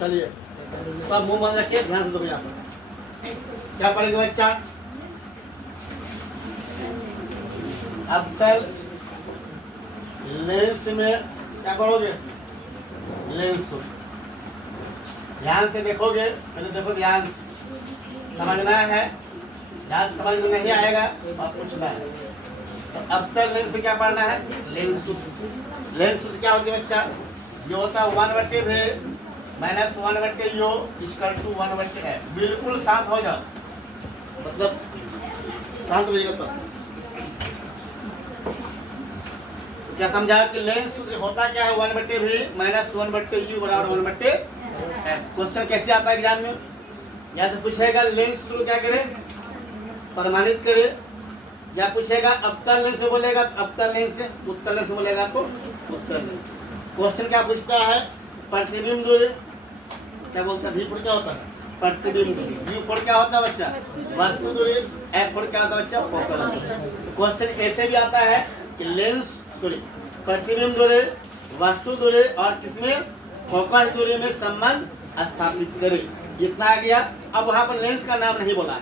चलिए सब मुंह बंद रखिए, ध्यान से दो यहाँ पर क्या पढ़ेंगे बच्चा। अवतल लेंस में क्या पढ़ोगे, लेंस। ध्यान से देखोगे, पहले देखो ध्यान से। समझना है, ध्यान समझ में नहीं आएगा और पूछना है। तो अवतल लेंस से क्या पढ़ना है, लेंस। लेंस क्या होती है बच्चा, ये होता है 1/v minus 1/u equal to 1/f। बिल्कुल शांत हो जाओ, मतलब शांत हो जाएगा। तो क्या समझा कि लेंस होता क्या है, 1/v माइनस 1/u बराबर 1/f। क्वेश्चन कैसे आता है एग्जाम में, या तो पूछेगा लेंस सूत्र क्या करे, प्रमाणित करे, या पूछेगा अवतल लेंस से बोलेगा तो अवतल लेंस से, उत्तल लेंस से बोलेगा तो उत्तल लेंस। क्वेश्चन क्या पूछता है, प्रतिबिंब दूरी क्या बोलता है, v फोर क्या होता है, प्रतिबिंब दूरी। u फोर क्या होता है बच्चा, वस्तु दूरी। f फोर क्या होता है बच्चा, फोकल दूरी। क्वेश्चन ऐसे भी आता है कि लेंस दूरी, प्रतिबिंब दूरी, वस्तु दूरी और किसमें, फोकस दूरी में संबंध स्थापित करे। इतना आ गया। अब वहाँ पर लेंस का नाम नहीं बोला है,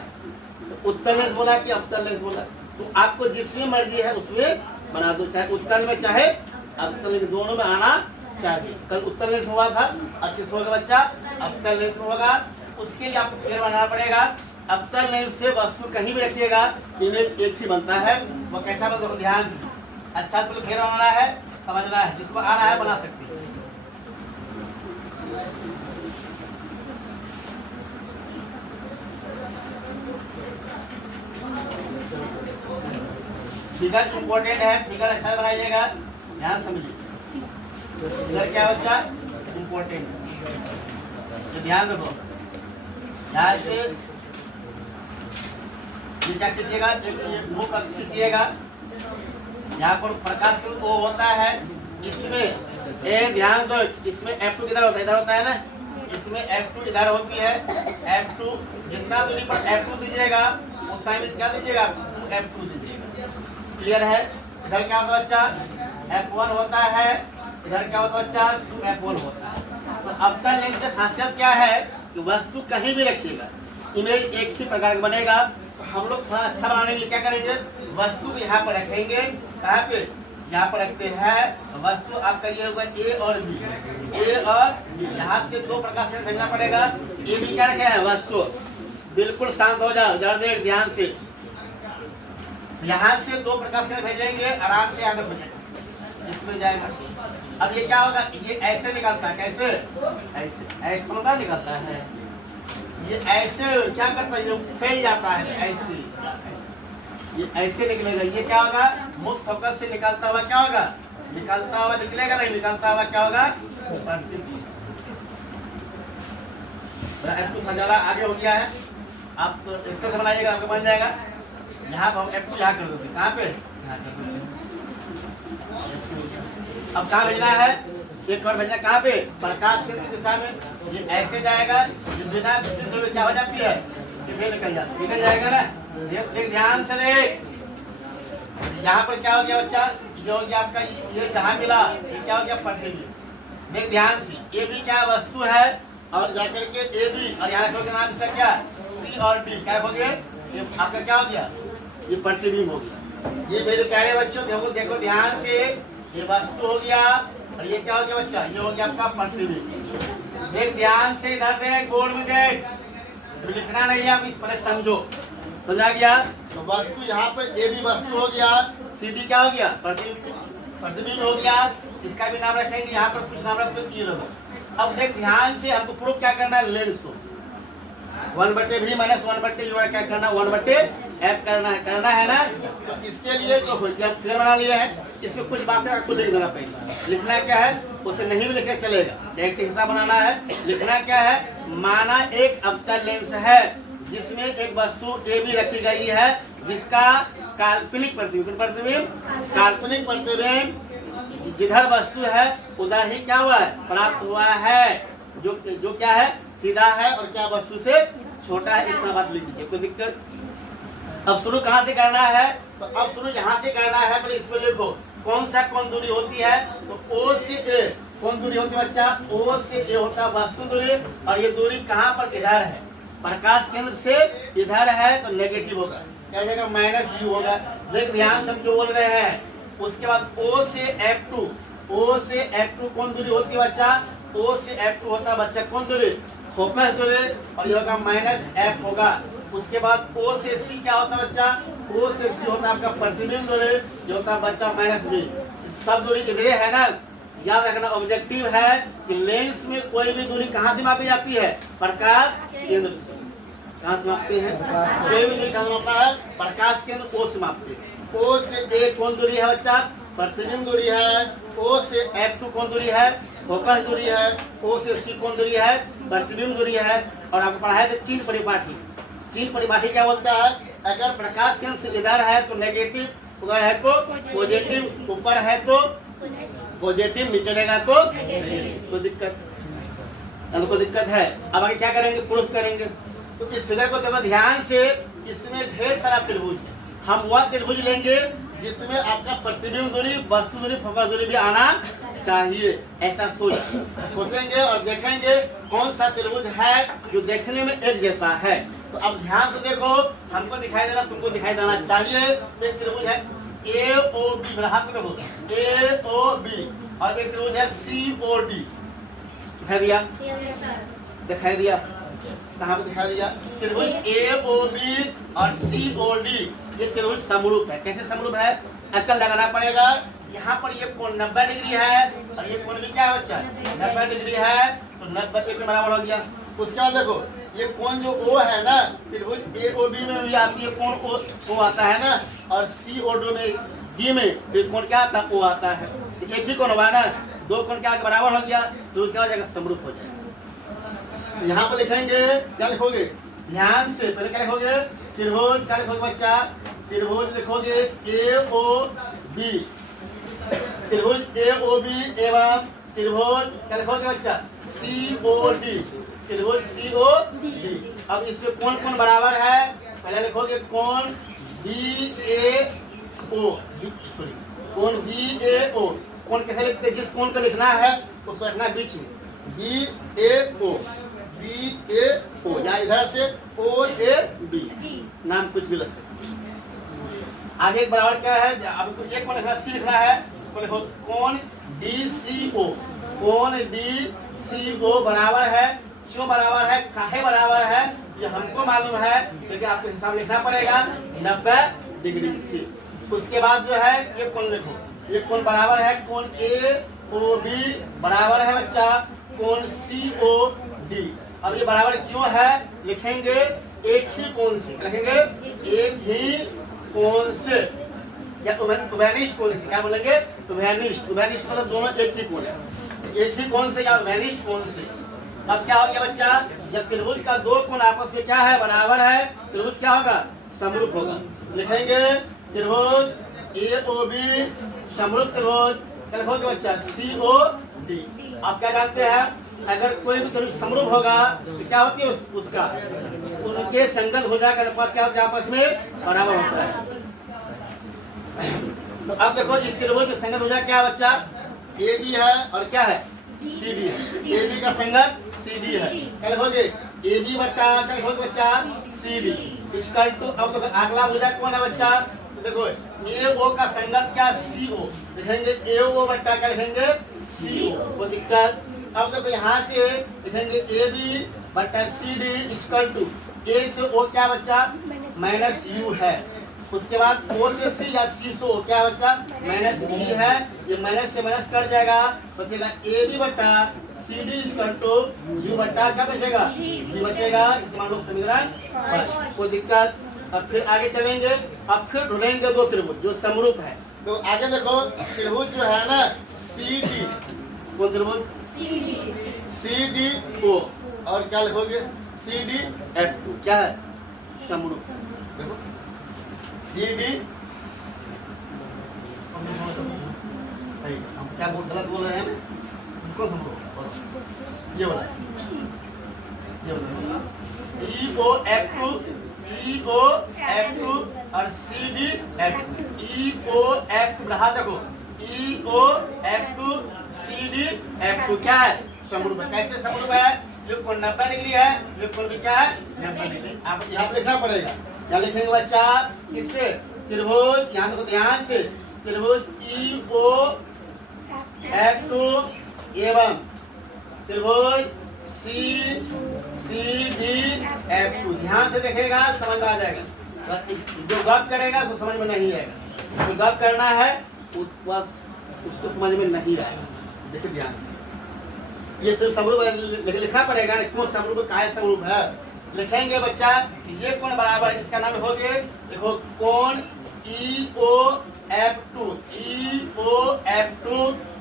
तो उत्तल लेंस बोला कि अवतल लेंस बोला, तो आपको जिसमें मर्जी है उसमें बना दो, चाहे उत्तल में चाहे अवतल लेंस, दोनों में आना चाहिए। कल उत्तल लेंस हुआ था, अब किस होगा बच्चा, अवतल लेंस होगा। उसके लिए आपको फिर बनाना पड़ेगा। अवतल लेंस से वस्तु कहीं भी रखिएगा इमेज एक ही बनता है। वो कैसा बनता है, ध्यान से अच्छा तो फिर बनाना है, समझना है, जिसको आना है बना सकते हैं। फिगर इम्पोर्टेंट है, फिगर अच्छा से बनाइएगा, ध्यान समझिए। फिगर क्या बच्चा, इम्पोर्टेंट, तो ध्यान रखो। ध्यान से ये क्या कीजिएगा, मुख अक्ष खींचिएगा। यहाँ पर प्रकाश वो होता है, इसमें ए ध्यान दो, इसमें F2 किधर होता है, इधर होता है ना, इसमें F2 इधर होती है। F2 जितना दूरी पर F2 दीजिएगा उस टाइम में क्या दीजिएगा, F2 दीजिएगा। क्लियर है। इधर क्या होता है बच्चा, F1 होता है, इधर क्या होता है बच्चा, F1 होता है। तो अवतल लेंस की खासियत क्या है कि वस्तु कहीं भी रखिएगा इमेज एक ही प्रकार का बनेगा। तो हम लोग थोड़ा अच्छा बनाने के लिए क्या करेंगे, वस्तु को यहाँ पर रखेंगे, कहाँ पे, यहाँ पर रखते हैं। वस्तु आपका ये होगा ए और बी, ए और बी, यहाँ से दो प्रकार से भेजना पड़ेगा। ए बी क्या रखे हैं, वस्तु। बिल्कुल शांत हो जाओ, जरा देख ध्यान से। यहाँ से दो प्रकार से भेजेंगे, आराम से आगे भेजेंगे, इसमें जाएगा। अब ये क्या होगा, ये ऐसे निकलता है, कैसे, ऐसे ऐसे होता निकलता है। ये ऐसे क्या करता है, फैल जाता है, ऐसे ये ऐसे निकलेगा। ये क्या होगा, मुख्य फोकस से निकलता हुआ क्या होगा, निकलता हुआ निकलेगा, नहीं निकलता हुआ क्या होगा, F2 मजाला आगे हो गया है। आप तो इसको से बनाइएगा, आपको बन जाएगा। यहाँ पर F2 यहाँ कर दोगे, कहाँ पे, अब कहाँ भेजना है, एक और भेजना कहाँ पे, प्रकाश के दिशा में। ये ऐसे जाएगा, बिना क्या हो जाती है, निकल जाती, निकल जाएगा ना। देख ध्यान से देख, यहाँ पर क्या हो गया बच्चा, ये हो गया आपका, ये जहाँ मिला ये क्या हो गया, प्रतिबिंब। देख ध्यान से, ए बी क्या वस्तु है, और जाकर के ए बी और यहाँ रखोगे नाम से क्या, सी और डी क्या रखोगे, ये आपका क्या हो गया, ये प्रतिबिंब हो गया। ये मेरे प्यारे बच्चों देखो, देखो ध्यान से, ये वस्तु हो गया और ये क्या हो गया बच्चा, ये हो गया आपका प्रतिबिंब। देख ध्यान से, इधर देख, बोर्ड में देख, तो लिखना नहीं है, आप इस पर समझो, समझा गया। तो वस्तु यहाँ पर ए बी वस्तु हो गया, सी डी क्या हो गया, प्रतिबिंब हो गया। इसका भी नाम रखेंगे, यहाँ पर कुछ नाम रखते हैं। अब देख ध्यान से, हमको प्रूफ क्या करना है, लेंस को 1/v माइनस 1/u क्या करना, 1/f करना है ना। तो इसके लिए तो फिर बना लिया है, इसमें कुछ बातें आपको लिख देना पड़ेगा। लिखना क्या है, उसे नहीं भी लिखे चलेगा, डायरेक्ट हिसाब बनाना है। लिखना क्या है, माना एक अवतल लेंस है जिसमें एक वस्तु ए बी रखी गई है, जिसका काल्पनिक प्रतिबिंब काल्पनिक प्रतिबिंब जिधर वस्तु है उधर ही क्या हुआ है, प्राप्त हुआ है। जो क्या है, सीधा है और क्या वस्तु से छोटा है, इतना बात लिख लीजिए, कोई दिक्कत। अब शुरू कहाँ से करना है, तो अब शुरू यहाँ से करना है, पर इसमें लिखो कौन दूरी होती है, तो O से A कौन दूरी होती है बच्चा? O से A होता है वस्तु दूरी, और ये दूरी कहाँ पर? इधर है, प्रकाश केंद्र से इधर है, तो नेगेटिव होगा, क्या हो जाएगा? माइनस u होगा। देख ध्यान से हम जो बोल रहे हैं। उसके बाद O से F2, O से F2 कौन दूरी होती है बच्चा? O से F2 होता है बच्चा कौन दूरी? फोकस दूरी, और ये होगा माइनस f होगा। उसके बाद O से C क्या होता है बच्चा? O से C होता है आपका प्रतिबिंब दूरी, ये होता है बच्चा माइनस b। सब दूरी इधरे है ना, याद रखना। ऑब्जेक्टिव है कि लेंस में कोई भी दूरी कहाँ से मापी जाती है? प्रकाश केंद्र से। कहाँ से मापते हैं? कोई भी दूरी कहाँ मापना है? प्रकाश केंद्र O से मापते हैं। O से A कौन दूरी है बच्चा? प्रतिबिंब दूरी है। O से F2 कौन दूरी है? फोकस दूरी है। O से C कौन दूरी है? प्रतिबिंब दूरी है। और आपको पढ़ा है चीन परिपाठी। चीन परिपाठी क्या बोलता है? अगर प्रकाश केंद्र से इधर है तो नेगेटिव, उधर है तो पॉजिटिव, ऊपर है तो पॉजिटिव, नीचे रहेगा तो कोई दिक्कत है। अब आगे क्या करेंगे? प्रूफ करेंगे। तो इस फिगर को देखो ध्यान से, इसमें ढेर सारा त्रिभुज है। हम वह त्रिभुज लेंगे जिसमें आपका प्रतिबिंब दूरी, वस्तु दूरी, फोकस दूरी भी आना चाहिए। ऐसा सोचेंगे और देखेंगे कौन सा त्रिभुज है जो देखने में एक जैसा है। तो अब ध्यान से देखो, हमको दिखाई दे रहा, तुमको दिखाई देना चाहिए। तो एक त्रिभुज है AOB, मेरा हाथ में देखो, AOB, और एक त्रिभुज है COD। दिखाई दिया? दिखाई दिया? कहाँ पे दिखाई दिया? त्रिभुज AOB और COD ये त्रिभुज समरूप है। कैसे समरूप है? अक्ल लगाना पड़ेगा। यहाँ पर ये कोण 90 डिग्री है, और ये कोण भी क्या है बच्चा? 90 डिग्री है, तो 90 के बराबर हो गया। उसके बाद देखो, ये कोण जो O है ना, त्रिभुज AOB में भी आती है कोण O आता है ना, और COD में B में फिर कोण क्या आता है? O आता है। एक ही कोण हुआ ना, दो कोण क्या बराबर हो गया, तो उसका हो जाएगा समरूप हो जाएगा। तो यहाँ पर लिखेंगे, क्या लिखोगे? ध्यान से पहले क्या लिखोगे? त्रिभुज क्या लिखोगे बच्चा? त्रिभुज लिखोगे AOB, त्रिभुज AOB एवं त्रिभुज क्या लिखोगे बच्चा? COD, त्रिभुज COD। अब इसमें कौन कौन बराबर है? पहले लिखोगे कोण BAO, कोण BAO। कोण कैसे लिखते हैं? जिस कोण को लिखना है उसको रखना बीच में, BAO, BAO, या इधर से OAB, नाम कुछ भी लग सकते। आगे एक बराबर क्या है? अब एक कोण लिखना, C लिखना है, तो लिखो कोण DCO, कोण DCO बराबर है। क्यों बराबर है? काहे बराबर है ये हमको मालूम है, लेकिन आपको हिसाब लिखना पड़ेगा 90 डिग्री से। उसके बाद जो है ये कोण लिखो, ये कोण बराबर है कोण AOB बराबर है बच्चा कोण COD। अब ये बराबर क्यों है? लिखेंगे एक ही कोण से, लिखेंगे एक ही कोण से, या उभयनिष्ठ कोण से। क्या बोलेंगे? उभयनिष्ठ। उभयनिष्ठ मतलब दोनों एक ही कोण है, एक ही कोण से या उभयनिष्ठ कोण से। अब क्या हो गया बच्चा? जब त्रिभुज का दो कोण आपस में क्या है? बराबर है, त्रिभुज क्या होगा? समरूप होगा। लिखेंगे त्रिभुज AOB समरूप त्रिभुज, क्या लिखोगे बच्चा? COD। आप क्या जानते हैं? अगर कोई भी त्रिभुज समरूप होगा तो क्या होती है? उसका उनके संगत भुजा का अनुपात क्या होता है? आपस में बराबर होता है। तो अब देखो, इस त्रिभुज की संगत भुजा क्या है बच्चा? AB है, और क्या है? CD है। AB का संगत CD है, क्या लिखोगे? AB बटा क्या लिखोगे बच्चा? CD इक्वल टू, अब देखो अगला भुजा कौन है बच्चा? तो देखो AO का संगत क्या? CO, लिखेंगे AO बटा क्या लिखेंगे? CO। वो दिक्कत। अब देखो यहाँ से लिखेंगे AB बटा CD इक्वल टू A से O क्या बच्चा? माइनस U है। उसके बाद O से C या C से O क्या बच्चा? माइनस B है। ये माइनस से माइनस कट जाएगा, बचेगा AB बटा CD इक्वल टू U बटा क्या बचेगा? B बचेगा। मान लो समीकरण फर्स्ट। कोई दिक्कत? अब फिर आगे चलेंगे, अब फिर ढूंढेंगे दो त्रिभुज जो समरूप है। तो आगे देखो, त्रिभुज जो है ना CD, वो त्रिभुज CDO, और क्या लिखोगे? CDF2, क्या है? समरूप। देखो CD, हम क्या गलत बोल रहे हैं? कौन समरूप? ये वाला, ये वाला EOF2, EOF2 और CDF2। EOF2 रहा, देखो EOF2 C D F two क्या है समरूप है। कैसे समरूप है? ये कोण 90 डिग्री है, ये कोण भी क्या है 90 डिग्री। आप यहाँ पे लिखना पड़ेगा। क्या लिखेंगे बच्चा? किससे? त्रिभुज, यहाँ देखो ध्यान से, त्रिभुज ई ओ एफ टू एवं त्रिभुज सी डी एफ टू। ध्यान से देखेगा, समझ में आ जाएगा। जो गप करेगा वो समझ में नहीं आएगा, जो गप करना है उसको समझ में नहीं आएगा। देखिए ध्यान से, ये सिर्फ समरूप लिखना पड़ेगा ना, क्यों समरूप काय समरूप है लिखेंगे बच्चा। ये कोण बराबर है, इसका नाम हो गया देखो कोण E O F to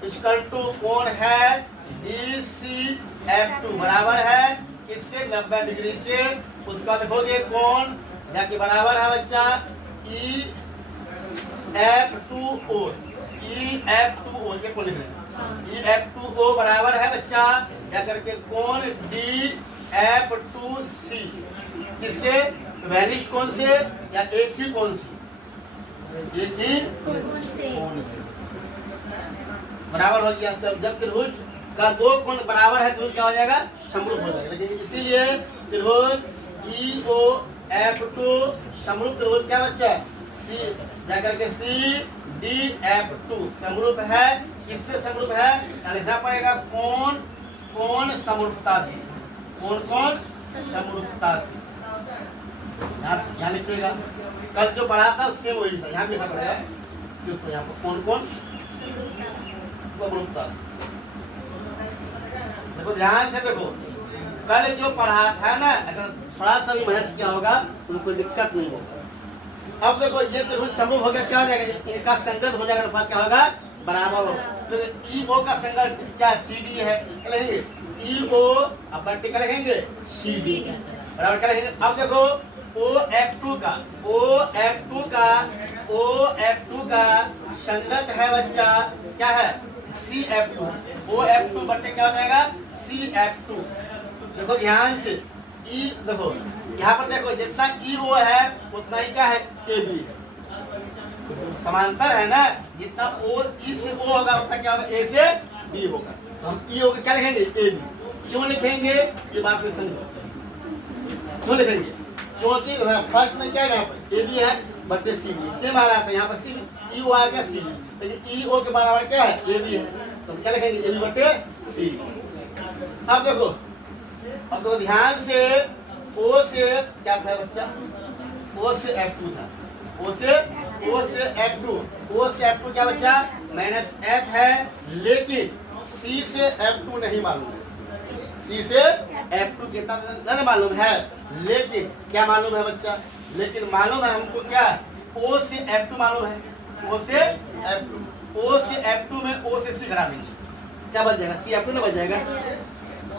equal to कोण है ई सी एफ टू बराबर है इससे 90 डिग्री से। उसका देखोगे कोण जाके बराबर है बच्चा ई एफ टू ओ ये कोण लिख रहे हैं ई एफ टू ओ बराबर है बच्चा जाकर के कोण डी एफ टू सी। किससे? वैनिश कोण से या एक ही कोण से? एक ही कोण से बराबर हो गया। तब जब त्रिभुज का दो कोण बराबर है त्रिभुज क्या हो जाएगा? समरूप हो जाएगा। लेकिन इसीलिए त्रिभुज ई ओ एफ टू समरूप त्रिभुज क्या बच्चा? सी जाकर के सी डी एफ टू समरूप है। किससे समरूप है? लिखना पड़ेगा कोण समरूपता से, कोण समरूपता से। यहाँ लिखिएगा, कल जो पढ़ा था उससे वही था, यहाँ लिखा पड़ेगा किसको, यहाँ पर कोण समरूपता। देखो ध्यान से देखो, कल जो पढ़ा था ना, अगर थोड़ा सा भी मेहनत किया होगा तो कोई दिक्कत नहीं होगा। अब देखो ये त्रिभुज समरूप हो गया, क्या हो जाएगा? इनका संगत हो जाएगा, अर्थात क्या होगा? बराबर होगा। तो ई ओ का संगत क्या सी डी है, क्या लिखेंगे? ई ओ अपन टिका लिखेंगे सी डी बराबर क्या लिखेंगे? अब देखो ओ एफ टू का संगत है बच्चा क्या है? C F two. O F two बट्टे क्या हो जाएगा? C F two. देखो ध्यान से, ई देखो यहाँ पर देखो जितना ई ओ है उतना ही क्या है? ए बी है। समांतर है ना, जितना ओ ई से ओ होगा उतना क्या होगा? ए से बी होगा। तो हम ई ओ क्या लिखेंगे? A B. क्यों लिखेंगे? ये बात को समझो, क्यों लिखेंगे? क्योंकि फर्स्ट में क्या है? यहाँ पर ए बी है बट्टे सी बी, सेम आ रहा था यहाँ पर सी बी, ई ओ आ गया सी बी, लेकिन ई ओ के बराबर क्या है? ए बी है। तो हम क्या लिखेंगे? ए बी बट्टे सी बी। अब देखो ध्यान से, ओ से क्या था बच्चा? ओ से एफ टू था, ओ से एफ टू क्या बच्चा? माइनस एफ है, लेकिन सी से एफ टू नहीं मालूम है। सी से एफ टू कितना नहीं मालूम है, लेकिन क्या मालूम है बच्चा? लेकिन मालूम है हमको क्या? ओ से एफ टू मालूम है। ओ से एफ टू में ओ से सी घटा देंगे, क्या बच जाएगा? सी एफ टू नहीं बच जाएगा।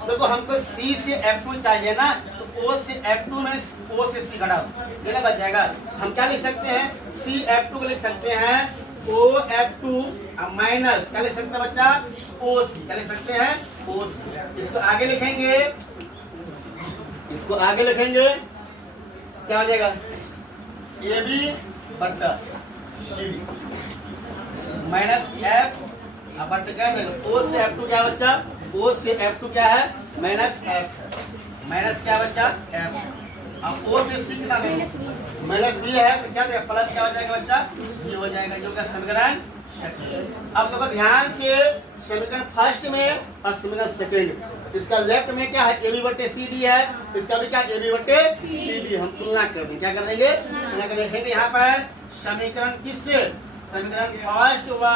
देखो हमको सी से एफ टू चाहिए ना, तो ओ से एफ टू में ओ से सी घटाओ, ये ना बच जाएगा। हम क्या लिख सकते हैं? सी एफ टू को लिख सकते हैं ओ एफ टू माइनस क्या लिख सकते हैं बच्चा? ओ सी। क्या लिख सकते हैं? ओ सी। इसको आगे लिखेंगे, क्या हो जाएगा? ए बी बट्टा सी डी माइनस एफ बट्टा क्या हो जाएगा? ओ से एफ टू क्या बच्चा? ओ से एफ टू क्या है? माइनस एफ, माइनस क्या बच्चा? एफ। अब ओ से सी कितना देंगे? माइनस बी है तो क्या देगा? प्लस क्या हो जाएगा बच्चा? बी हो जाएगा, जो क्या समीकरण। अब देखो ध्यान से, समीकरण फर्स्ट में और समीकरण सेकंड, इसका लेफ्ट में क्या है? ए बी बट्टे सी डी है, इसका भी क्या? ए बी बट्टे सी डी। हम तुलना कर देंगे, क्या कर देंगे? तुलना कर देंगे। यहाँ पर समीकरण किससे? समीकरण फर्स्ट व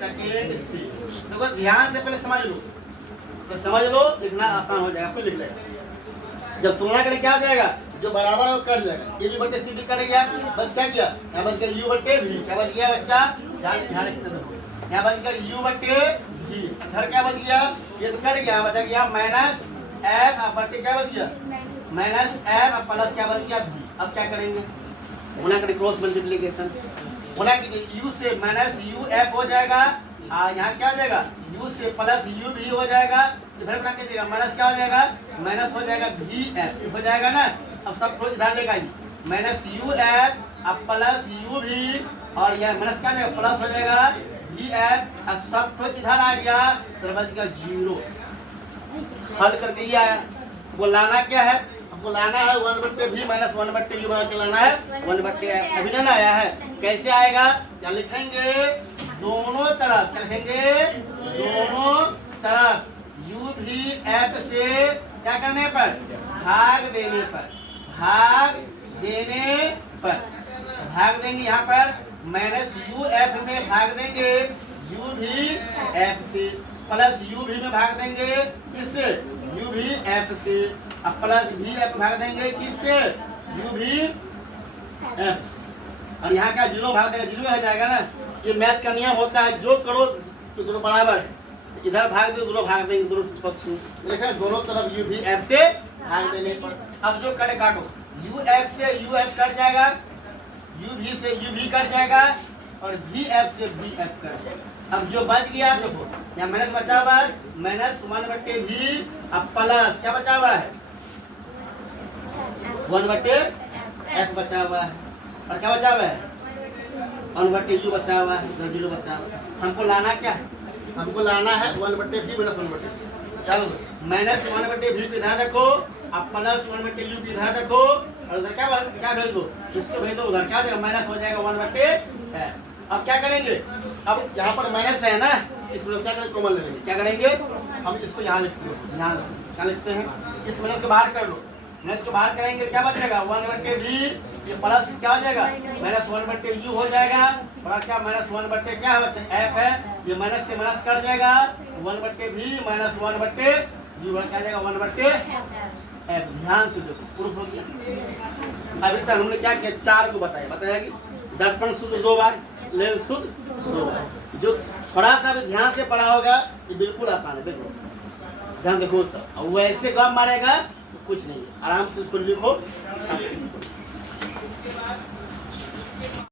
सेकंड से। देखो ध्यान से पहले समझ लो, तो समझ लो, लिखना आसान हो जाएगा, फिर लिख लेगा। जब तुलना करें क्या हो जाएगा? जो बराबर है वो कट जाएगा, ए बी बट्टे सी डी कट गया, बस क्या किया? यहाँ बच गया यू बट्टे भी। क्या बच गया बच्चा? ध्यान रखना, यहाँ बच गया यू बट्टे जी। इधर क्या बच गया? ये तो कट गया, बच गया माइनस एफ बट्टे क्या बच गया? माइनस एफ प्लस क्या बच गया? बी। अब क्या करेंगे? गुणा करें, क्रॉस मल्टीप्लिकेशन। गुणा कीजिए, यू से माइनस यू एफ हो जाएगा, यहाँ क्या हो जाएगा? यू से प्लस यू भी हो जाएगा। इधर क्या कीजिएगा? माइनस क्या हो जाएगा? माइनस हो जाएगा वी एफ हो जाएगा ना। अब सब कुछ इधर लेगा, माइनस यू एफ अब प्लस यू भी, और यह माइनस क्या हो जाएगा? प्लस हो जाएगा भी एफ, अब सब कुछ इधर आ गया तो बच गया 0। हल करके ये आया। वो लाना क्या है, हमको लाना है 1/v माइनस 1/u बना के लाना है 1/f। अभी ना आया है, कैसे आएगा, क्या लिखेंगे, दोनों तरफ, क्या लिखेंगे, दोनों तरफ u भी f से क्या करने पर, भाग देने पर, भाग देने पर भाग देंगे। यहाँ पर माइनस u f में भाग देंगे u भी f से, प्लस u भी में भाग देंगे किससे, u भी f से, अब प्लस भी f भाग देंगे किससे, u भी f, और यहाँ का 0 भाग देगा 0 हो जाएगा ना। ये मैथ का नियम होता है, जो करो तो दोनों बराबर है, इधर भाग दे दोनों भाग देंगे, दोनों पक्ष देखा, दोनों तरफ u भी f से भाग देने पर। अब जो कटे काटो, u f से u f कट जाएगा, u v से u v कट जाएगा, और v f से v f कट जाएगा। अब जो बच गया देखो, यहाँ माइनस बचा हुआ है, माइनस 1/v, अब प्लस क्या बचा हुआ है, 1/f बचा हुआ है, और क्या बचा हुआ है, 1/u बचा हुआ है, 0 बचा हुआ है। हमको लाना क्या है, हमको लाना है 1/v माइनस 1/v। चलो माइनस 1/v पे ध्यान रखो, अब प्लस 1/u पे ध्यान रखो, और उधर क्या भेज दो, इसको भेज दो उधर, क्या हो जाएगा, माइनस हो जाएगा 1/f। अब क्या करेंगे, अब यहाँ पर माइनस है ना, इसमें क्या करेंगे, कॉमन ले लेंगे, क्या करेंगे, हम इसको यहाँ लिखते हैं, यहाँ क्या लिखते हैं, इस माइनस को बाहर कर लो, माइनस को बाहर करेंगे क्या बचेगा, 1/v, ये प्लस क्या हो जाएगा, माइनस 1/u हो जाएगा, और क्या माइनस 1/, क्या है f है, ये माइनस से माइनस कट जाएगा, 1/v माइनस 1/u क्या जाएगा, 1/f। ध्यान से देखो, प्रूफ हो गया। अभी तक हमने क्या किया, 4 को बताया कि दर्पण सूत्र 2 बार, लेंस सूत्र 2 बार। जो थोड़ा सा भी ध्यान से पढ़ा होगा ये बिल्कुल आसान है, देखो ध्यान देखो, वैसे गम मारेगा तो कुछ नहीं, आराम से उसको लिखो।